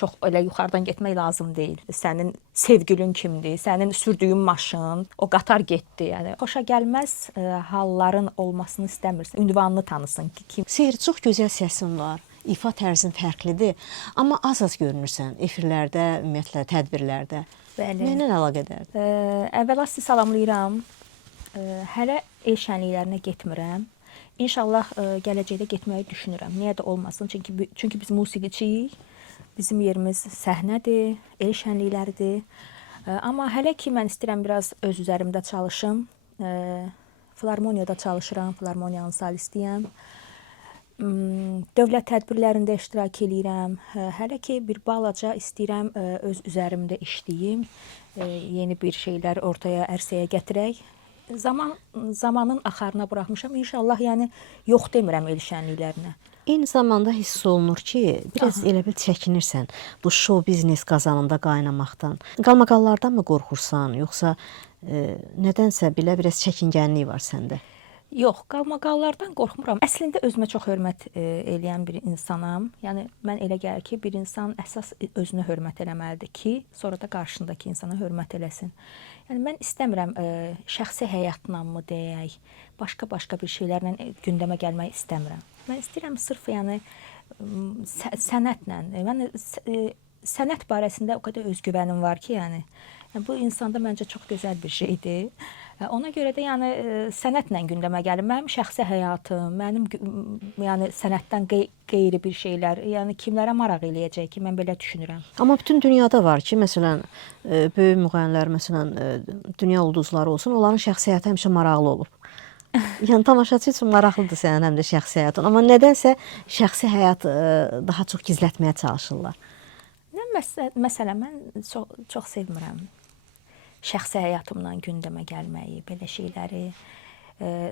çox elə yuxarıdan getmək lazım deyil. Sənin sevgilin kimdir, sənin sürdüyün maşın, o qatar getdi. Yəni xoşa gəlməz halların olmasını istəmirsən. Ünvanını tanısın ki, kim. Seyir, çox gözəl səsin var. İfa tərzin fərqlidir. Amma az-az görünürsən efirlərdə, ümumiyyətlə tədbirlərdə. Bəli. Mənlə əlaqədardır? Əvvəla sizi salamlayıram. Hələ el şənliklərinə getmirəm. İnşallah gələcəkdə getməyi düşünürəm. Niyə də olmasın? Çünki biz musiqiçiyik. Bizim yerimiz səhnədir, el şənlikləridir. Amma hələ ki mən istəyirəm biraz öz üzərimdə çalışım. Filarmoniyada çalışıram, filarmoniyanın solistiyəm. Dövlət tədbirlərində iştirak edirəm. Hələ ki bir balaca istəyirəm öz üzərimdə işləyim. Yeni bir şeylər ortaya, ərsəyə gətirək. Zamanın axarına buraxmışam. İnşallah, yəni yox demirəm el şənliklərinə. Eyni zamanda hiss olunur ki, biraz elə bil çəkinirsən bu show biznes qazanında qaynamaqdan. Qalmaqallardan mı qorxursan, yoxsa nədənsə belə biraz çəkingənlik var səndə? Yox, qalmaqallardan qorxmuram. Əslində özümə çox hörmət eləyən bir insanam. Yəni mən elə gəlir ki, bir insan əsas özünə hörmət eləməlidir ki, sonra da qarşındakı insana hörmət eləsin. Yəni mən istəmirəm şəxsi həyatla mı deyək, başqa bir şeylərlə gündəmə gəlmək istəmirəm. Mən istəyirəm sırf yəni sənətlə. Yəni sənət barəsində o qədər özgüvənim var ki, yəni bu insanda məncə çox gözəl bir şeydir. Ona görə də yəni sənətlə gündəmə gəlir. Mənim şəxsi həyatım, mənim yəni sənətdən qeyri bir şeylər, yəni kimlərə maraq eləyəcək ki, mən belə düşünürəm. Amma bütün dünyada var ki, məsələn, böyük müğənnilər, məsələn, dünya ulduzları olsun, onların şəxsi həyatı həmişə maraqlı olub. Yəni tamaşaçı üçün maraqlıdır sənin həm də şəxsi həyatın. Amma nədənsə şəxsi həyat daha çox gizlətməyə çalışırlar. Məsələn, mən çox sevmirəm şəxsi həyatımdan gündəmə gəlməyi, belə şeyləri,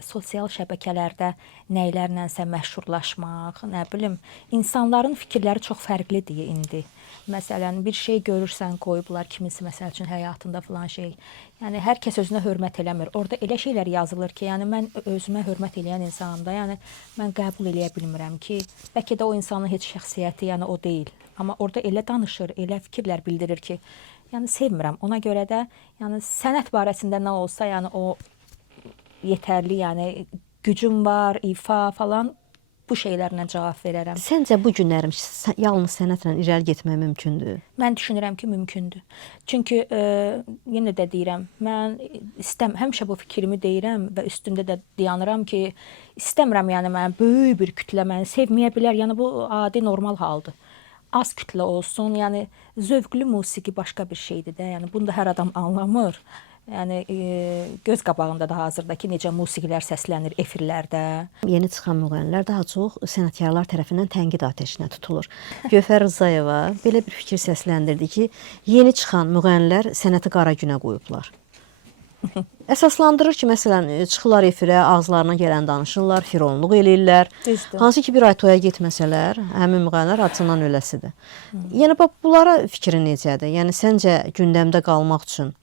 sosial şəbəkələrdə nəylərlənsə məşhurlaşmaq, nə bilim, insanların fikirləri çox fərqlidir indi. Məsələn, bir şey görürsən, qoyublar kimisi məsəl üçün həyatında filan şey. Yəni hər kəs özünə hörmət eləmir. Orada elə şeylər yazılır ki, yəni mən özümə hörmət eləyən insanım da, yəni mən qəbul eləyə bilmirəm ki, bəlkə də o insanın heç şəxsiyyəti, yəni o deyil. Amma orada elə danışır, elə fikirlər bildirir ki, yəni sevmirəm. Ona görə də yəni sənət barəsində nə olsa, yəni o yetərli, yəni gücüm var, ifa falan, bu şeylərlə cavab verərəm. Səncə bu günlərim yalnız sənətlə irəli getmək mümkündür? Mən düşünürəm ki, mümkündür. Çünki yenə də deyirəm, mən həmişə bu fikrimi deyirəm və üstündə də dayanıram ki, istəmirəm yəni mən böyük bir kütlə məni sevməyə bilər. Yəni bu adi normal haldır. Az kütlə olsun, yəni zövqlü musiqi başqa bir şeydir də. Yəni bunu da hər adam anlamır. Yəni göz qabağında da hazırdakı necə musiqilər səslənir efirlərdə. Yeni çıxan müğənnilər daha çox sənətkarlar tərəfindən tənqid atəşinə tutulur. Gövhər Rzayeva belə bir fikir səsləndirdi ki, yeni çıxan müğənnilər sənəti qara günə qoyublar. Əsaslandırır ki, məsələn, çıxırlar efirə, ağızlarına gələn danışırlar, fironluq eləyirlər. Düzdür. Hansı ki, bir ay toya getməsələr, həmin müğənnilər acından öləsidir. Yəni, bunlara fikrin necədir? Yəni, səncə gündəmdə qalmaq üçün,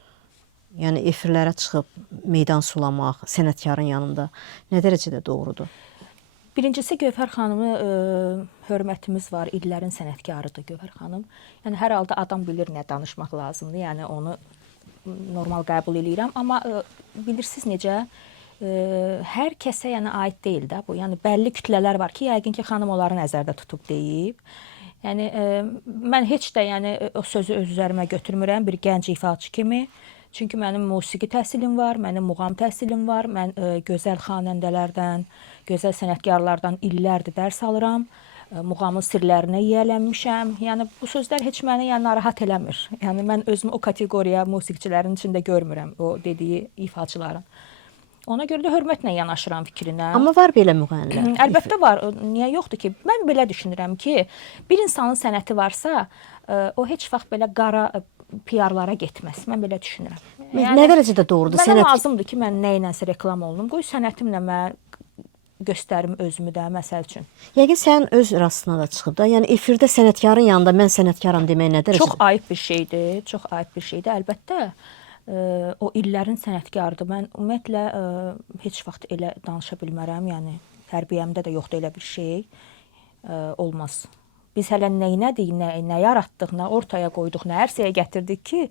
yəni efirlərə çıxıb meydan sulamaq sənətkarın yanında nə dərəcədə doğrudur? Birincisi, Gövhər xanımı hörmətimiz var, illərin sənətkarıdır Gövhər xanım. Yəni hər halda adam bilir nə danışmaq lazımdır, yəni onu normal qəbul edirəm. Amma bilirsiniz necə, hər kəsə yəni aid deyil də bu. Yəni bəlli kütlələr var ki, yəqin ki, xanım onları nəzərdə tutub deyib. Yəni mən heç də yəni o sözü öz üzərimə götürmürəm bir gənc ifaçı kimi. Çünki mənim musiqi təhsilim var, mənim muğam təhsilim var. Mən gözəl xanəndələrdən, gözəl sənətkarlardan illərdir dərs alıram. Muğamın sirlərinə yiyələnmişəm. Yəni bu sözlər heç məni yəni narahat eləmir. Yəni mən özümü o kateqoriya musiqiçilərin içində görmürəm, o dediyi ifaçıların. Ona görə də hörmətlə yanaşıram fikrinə. Amma var belə müğənnilər. Əlbəttə var. Niyə yoxdur ki? Mən belə düşünürəm ki, bir insanın sənəti varsa, o heç vaxt belə qara PR-lara getməz. Mən belə düşünürəm. Yəni, nə dərəcədə doğrudur? Mənə lazımdır ki, mən nəyləsə reklam olunum. Qoy sənətimlə mən göstərim özümü də, məsəl üçün. Yəqin sən öz rastına da çıxıb da, yəni efirdə sənətkarın yanında mən sənətkaram demək nə dərəcədə? Çox ayıb bir şeydir, çox ayıb bir şeydir. Əlbəttə, o illərin sənətkarıdır. Mən ümumiyyətlə heç vaxt elə danışa bilmərəm, yəni tərbiyəmdə də yoxdur elə bir şey. Olmaz. Biz hələ neynədik, nə yaratdıq, nə ortaya qoyduq, nə ərsəyə gətirdik ki,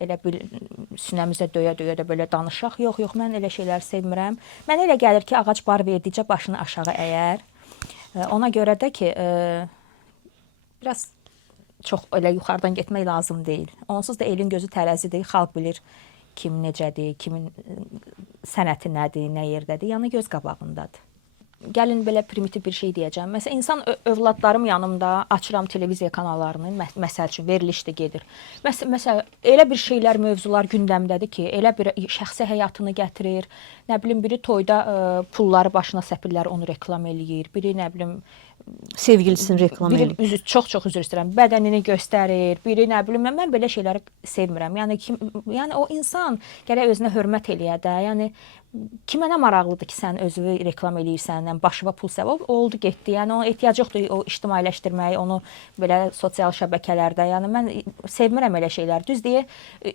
elə bil sinəmizə döyə-döyə də belə danışaq. Yox, mən elə şeyləri sevmirəm. Mənə elə gəlir ki, ağac bar verdikcə başını aşağı əyər. Ona görə də ki, biraz çox elə yuxarıdan getmək lazım deyil. Onsuz da elin gözü tərəzidir, xalq bilir kim necədir, kimin sənəti nədir, nə yerdədir, yəni göz qabağındadır. Gəlin belə primitiv bir şey deyəcəm. Məsələn, insan övladlarım yanımda açıram televiziya kanallarını, məsəl üçün verilişdə gedir. Məsələn, elə bir şeylər, mövzular gündəmdədir ki, elə bir şəxsi həyatını gətirir. Nə bilim, biri toyda pulları başına səpirlər, onu reklam eləyir. Biri nə bilim Sevgilisini reklam eləyir. Biri çox üzr istəyirəm, bədənini göstərir. Biri nə bilim, mən belə şeyləri sevmirəm. Yəni o insan gərək özünə hörmət eləyə də. Yəni kimə nə maraqlıdır ki, sən özünü reklam eləyirsən, başına pul səbəb oldu, getdi. Yəni ona ehtiyac yoxdur o ictimailəşdirməyə, onu belə sosial şəbəkələrdə. Yəni mən sevmirəm elə şeylər. Düz deyə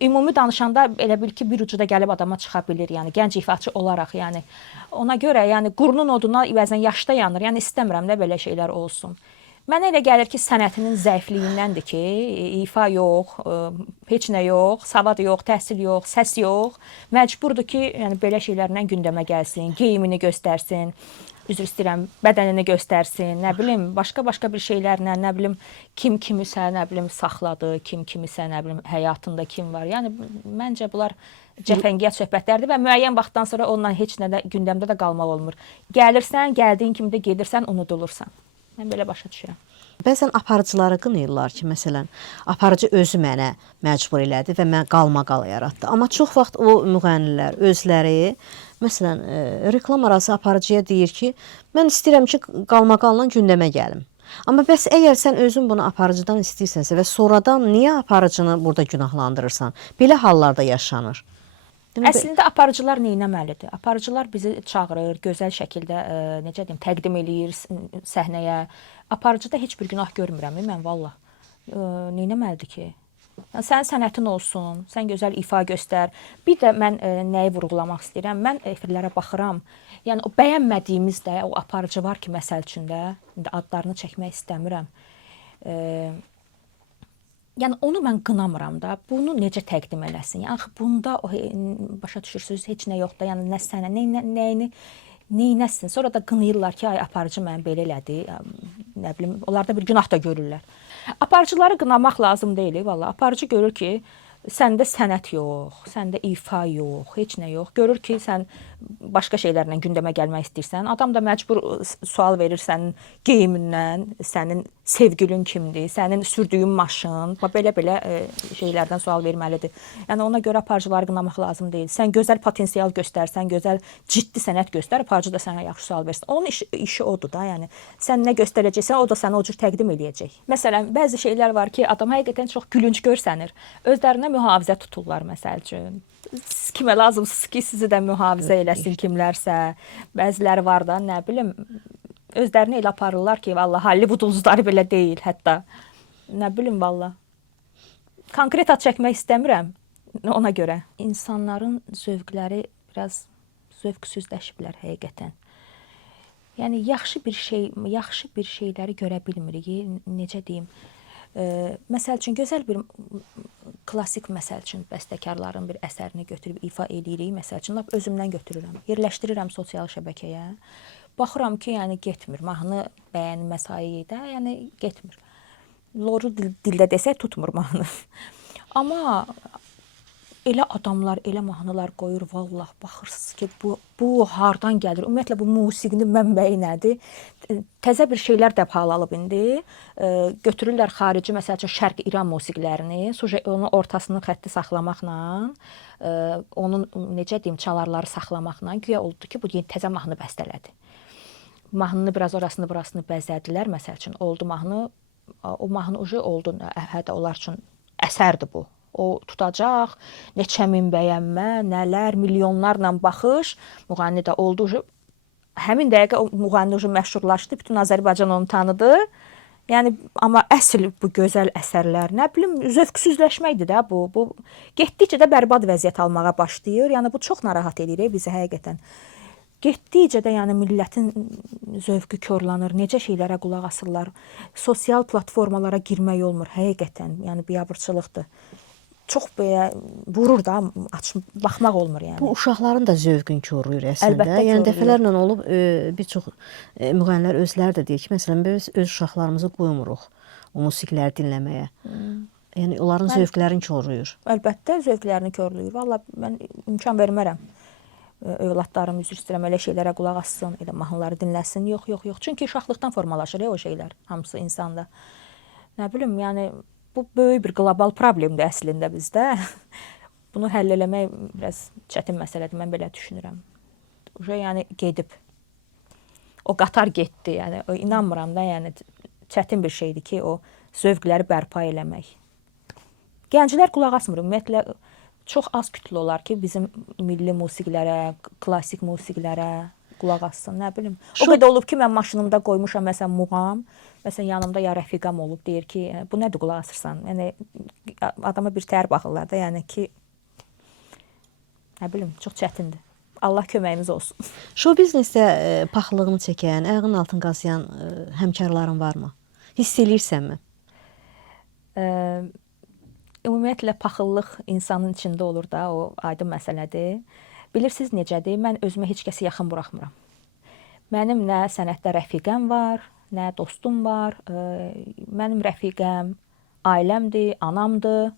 ümumi danışanda elə bil ki, bir ucu da gəlib adama çıxa bilir. Yəni gənc ifaçı olaraq, yəni ona görə yəni qurunun oduna bəzən yaşda yanır. Yəni istəmirəm də belə şeylər olsun. Mənə elə gəlir ki, sənətinin zəifliyindəndir ki, ifa yox, heç nə yox, savad yox, təhsil yox, səs yox. Məcburdur ki, yəni belə şeylərlə gündəmə gəlsin, geyimini göstərsin, üzr istəyirəm, bədənini göstərsin, nə bilim, başqa bir şeylərlə, nə bilim, kim kimisə, nə bilim, saxladı, kim kimisə, nə bilim, həyatında kim var. Yəni məncə bunlar cəfəngiyyət söhbətlərdir və müəyyən vaxtdan sonra onunla heç nə də gündəmdə də qalmaq olmur. Gəlirsən, gəldiyin kimi də gedirsən, unudulursan. Mən belə başa düşürəm. Bəzən aparıcıları qınayırlar ki, məsələn, aparıcı özü mənə məcbur elədi və mən qalmaqal yaratdı. Amma çox vaxt o müğənnilər özləri, məsələn, reklam arası aparıcıya deyir ki, mən istəyirəm ki, qalmaqalla gündəmə gəlim. Amma bəs əgər sən özün bunu aparıcıdan istəyirsənsə və sonradan niyə aparıcını burada günahlandırırsan? Belə hallarda yaşanır. Əslində aparıcılar neynəməlidir? Aparıcılar bizi çağırır, gözəl şəkildə necə deyim, təqdim eləyir səhnəyə. Aparıcıda heç bir günah görmürəm mən vallah. Neynəməlidir ki? Yəni, sənin sənətin olsun, sən gözəl ifa göstər. Bir də mən nəyi vurğulamaq istəyirəm? Mən efirlərə baxıram. Yəni o bəyənmədiyimiz də o aparıcı var ki, məsəl üçün də, indi adlarını çəkmək istəmirəm. Yəni onu mən qınamıram da. Bunu necə təqdim eləsin? Yəni axı bunda başa düşürsüz, heç nə yoxdur. Yəni nə sənə, nəyini neynəsin? Sonra da qınayırlar ki, ay aparıcı məni belə elədi. Nə bilim, onlar da bir günah da görürlər. Aparıcıları qınamaq lazım deyil, vallahi. Aparıcı görür ki, səndə sənət yox, səndə ifa yox, heç nə yox. Görür ki, sən başqa şeylərlə gündəmə gəlmək istəyirsən. Adam da məcbur sual verir sənin geyimindən, sənin sevgilin kimdir, sənin sürdüyün maşın, belə şeylərdən sual verməlidir. Yəni ona görə aparıcıları qınamaq lazım deyil. Sən gözəl potensial göstərsən, gözəl ciddi sənət göstər, aparıcı da sənə yaxşı sual versin. Onun işi odur da, yəni sən nə göstərəcəksən, o da sənə o cür təqdim eləyəcək. Məsələn, bəzi şeylər var ki, adam həqiqətən çox gülünc görsənir. Özlərinə mühafizə tuturlar məsəl üçün. Kimə lazımsınız ki, sizi də mühafizə eləsin kimlərsə. Bəziləri var da, nə bilim, özlərini elə aparırlar ki, vallahi Hollywood ulduzları belə deyil hətta. Nə bilim vallahi. Konkret ad çəkmək istəmirəm ona görə. İnsanların zövqləri biraz zövqsüzləşiblər həqiqətən. Yəni yaxşı bir şeyləri görə bilmirik. Necə deyim? Məsəl üçün gözəl bir klassik məsəl üçün bəstəkarların bir əsərini götürüb ifa eləyirik. Məsəl üçün lap özümdən götürürəm. Yerləşdirirəm sosial şəbəkəyə. Baxıram ki, yəni getmir. Mahnı bəyənilmə sayıda, yəni getmir. Loru dildə desək tutmur mahnı. Amma elə adamlar, elə mahnılar qoyur, vallah baxırsınız ki, bu hardan gəlir? Ümumiyyətlə bu musiqinin mənbəyi nədir? Təzə bir şeylər də pahalalıb indi. Götürürlər xarici, məsəl üçün Şərq İran musiqilərini, onun ortasını xətti saxlamaqla, onun necə deyim, çalarları saxlamaqla güya oldu ki, bu təzə mahnı bəstələdi. Mahnını biraz orasını burasını bəzədilər, məsəl üçün oldu mahnı, o mahnı ucu oldu, hətta onlar üçün əsərdir bu. O tutacaq, neçə min bəyənmə, nələr, milyonlarla baxış, müğənni də oldu. Həmin dəqiqə o müğənni məşhurlaşdı, bütün Azərbaycan onu tanıdı. Yəni, amma əsl bu gözəl əsərlər, nə bilim, zövqsüzləşməkdir də bu. Getdikcə də bərbad vəziyyət almağa başlayır. Yəni, bu çox narahat edir bizi həqiqətən. getdikcə də yəni millətin zövqü korlanır, necə şeylərə qulaq asırlar. Sosial platformalara girmək olmur həqiqətən. Yəni biabırçılıqdır. Çox belə vurur da, açıb baxmaq olmur yəni. Bu uşaqların da zövqünü korlayır əslində. Əlbəttə Yəni korlayır. dəfələrlə olub bir çox müğənnilər özləri də deyir ki, məsələn biz öz uşaqlarımızı qoymuruq o musiqiləri dinləməyə. Yəni onların zövqlərini korlayır. Əlbəttə zövqlərini korlayır. Valla mən imkan vermərəm. Övladlarım üzr istəyirəm elə şeylərə qulaq assın, elə mahnıları dinləsin. Yox. Çünki uşaqlıqdan formalaşır o şeylər hamısı insanda. Nə bilim, yəni bu böyük bir qlobal problemdir əslində bizdə. Bunu həll eləmək biraz çətin məsələdir, mən belə düşünürəm. Yəni gedib. O qatar getdi, yəni inanmıram da, yəni çətin bir şeydir ki, o zövqləri bərpa eləmək. Gənclər qulaq asmır. Ümumiyyətlə çox az kütlə olar ki, bizim milli musiqilərə, klassik musiqilərə qulaq assın, nə bilim. O qədər olub ki, mən maşınımda qoymuşam məsələn muğam, məsələn yanımda ya rəfiqam olub, deyir ki, bu nədir qulaq asırsan? Yəni adama bir təhər baxırlar da, yəni ki, nə bilim, çox çətindir. Allah köməyimiz olsun. Show biznesdə paxıllığını çəkən, ayağının altını qazıyan həmkarların varmı? Hiss eləyirsənmi? Ümumiyyətlə paxıllıq insanın içində olur da, o aydın məsələdir. Bilirsiniz necədir? Mən özümə heç kəsi yaxın buraxmıram. Mənim nə sənətdə rəfiqəm var, nə dostum var. Mənim rəfiqəm ailəmdir, anamdır.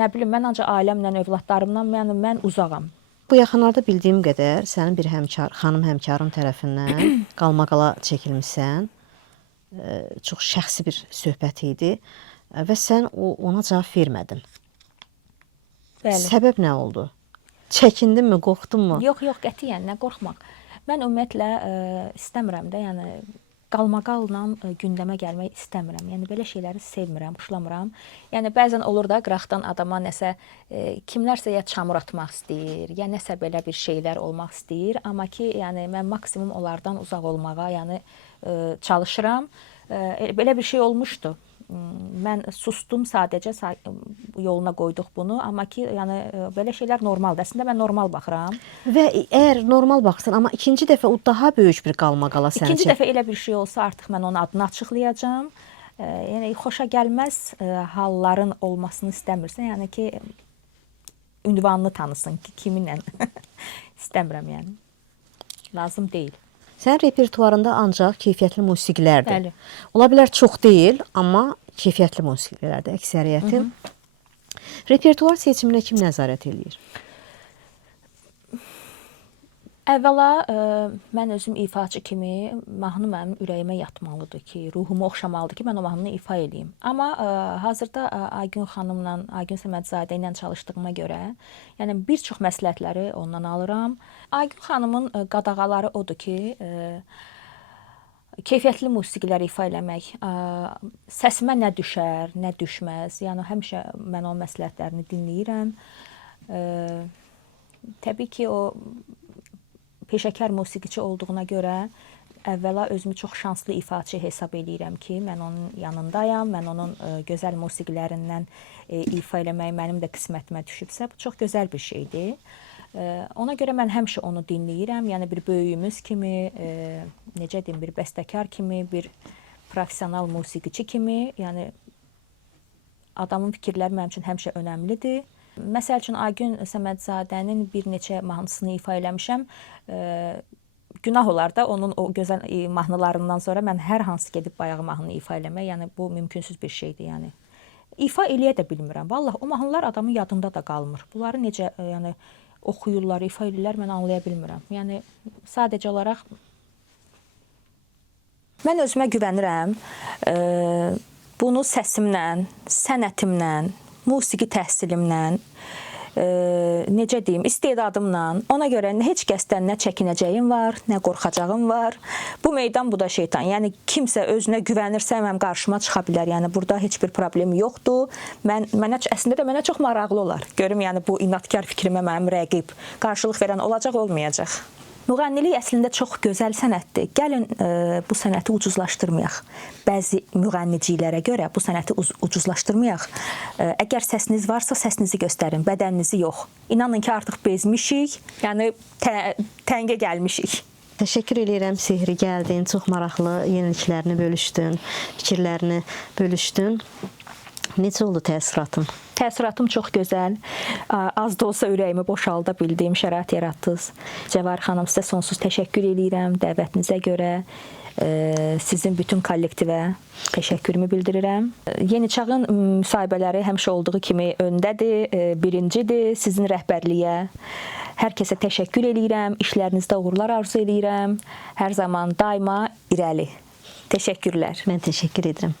Nə bilim, mən ancaq ailəmlə, övladlarımdan mən uzağam. Bu yaxınlarda bildiyim qədər sənin bir həmkar, xanım həmkarın tərəfindən qalmaqala çəkilmisən. Çox şəxsi bir söhbət idi və sən ona cavab vermədin. Bəli. Səbəb nə oldu? Çəkindinmi, qorxdunmu? Yox, qətiyyən, nə qorxmaq. Mən ümumiyyətlə istəmirəm də, yəni qalmaqalla gündəmə gəlmək istəmirəm. Yəni belə şeyləri sevmirəm, xoşlamıram. Yəni bəzən olur da qıraqdan adama nəsə kimlərsə ya çamur atmaq istəyir, ya nəsə belə bir şeylər olmaq istəyir, amma ki, yəni mən maksimum onlardan uzaq olmağa, yəni çalışıram. Belə bir şey olmuşdu. Mən sustum, sadəcə yoluna qoyduq bunu, amma ki, yəni belə şeylər normaldır. Əslində mən normal baxıram. Və əgər normal baxsan, amma ikinci dəfə o daha böyük bir qalmaqala səni İkinci dəfə elə bir şey olsa, artıq mən onun adını açıqlayacağam. Yəni xoşa gəlməz halların olmasını istəmirsən, yəni ki, ünvanını tanısın ki, kiminlə istəmirəm, yəni. Lazım deyil. Sənin repertuarında ancaq keyfiyyətli musiqilərdir. Bəli. Ola bilər çox deyil, amma keyfiyyətli musiqilərdir əksəriyyəti. Repertuar seçiminə kim nəzarət eləyir? Əvvəla mən özüm ifaçı kimi mahnı mənim ürəyimə yatmalıdır ki, ruhumu oxşamalıdır ki, mən o mahnını ifa eləyim. Amma hazırda Aygün xanımla, Aygün Səmədzadə ilə çalışdığıma görə, yəni bir çox məsləhətləri ondan alıram. Aygün xanımın qadağaları odur ki, keyfiyyətli musiqilər ifa eləmək, səsimə nə düşər, nə düşməz. Yəni həmişə mən o məsləhətlərini dinləyirəm. Təbii ki, o peşəkar musiqiçi olduğuna görə əvvəla özümü çox şanslı ifaçı hesab eləyirəm ki, mən onun yanındayam, mən onun gözəl musiqilərindən ifa eləmək mənim də qismətimə düşübsə, bu çox gözəl bir şeydir. Ona görə mən həmişə onu dinləyirəm. Yəni bir böyüyümüz kimi, necə deyim, bir bəstəkar kimi, bir professional musiqiçi kimi, yəni adamın fikirləri mənim üçün həmişə önəmlidir. Məsəl üçün Aygün Səmədzadənin bir neçə mahnısını ifa eləmişəm. Günah olar da onun o gözəl mahnılarından sonra mən hər hansı gedib bayağı mahnını ifa eləmək, yəni bu mümkünsüz bir şeydir, yəni. İfa eləyə də bilmirəm. Vallah o mahnılar adamın yadında da qalmır. Bunları necə, yəni oxuyurlar, ifa edirlər, mən anlaya bilmirəm. Yəni sadəcə olaraq mən özümə güvənirəm. Bunu səsimlə, sənətimlə, musiqi təhsilimlə, necə deyim, istedadımla, ona görə heç kəsdən nə çəkinəcəyim var, nə qorxacağım var. Bu meydan, bu da şeytan. Yəni kimsə özünə güvənirsə, mənim qarşıma çıxa bilər. Yəni burada heç bir problem yoxdur. Əslində də mənə çox maraqlı olar. Görüm, yəni bu inadkar fikrimə mənim rəqib, qarşılıq verən olacaq, olmayacaq. Müğənnilik əslində çox gözəl sənətdir. Gəlin bu sənəti ucuzlaşdırmayaq. Bəzi müğənnicilərə görə bu sənəti ucuzlaşdırmayaq. Əgər səsiniz varsa, səsinizi göstərin, bədəninizi yox. İnanın ki, artıq bezmişik, yəni təngə gəlmişik. Təşəkkür edirəm Sehri, gəldin, çox maraqlı yeniliklərini bölüşdün, fikirlərini bölüşdün. Necə oldu təəssüratın? Təəssüratım çox gözəl. Az da olsa ürəyimi boşalda bildiyim şərait yaratdınız. Cəvahir xanım, sizə sonsuz təşəkkür edirəm dəvətinizə görə. Sizin bütün kollektivə təşəkkürümü bildirirəm. Yeniçağın müsahibələri həmişə olduğu kimi öndədir, birincidir. Sizin rəhbərliyə hər kəsə təşəkkür edirəm. İşlərinizdə uğurlar arzu edirəm. Hər zaman daima irəli. Təşəkkürlər. Mən təşəkkür edirəm.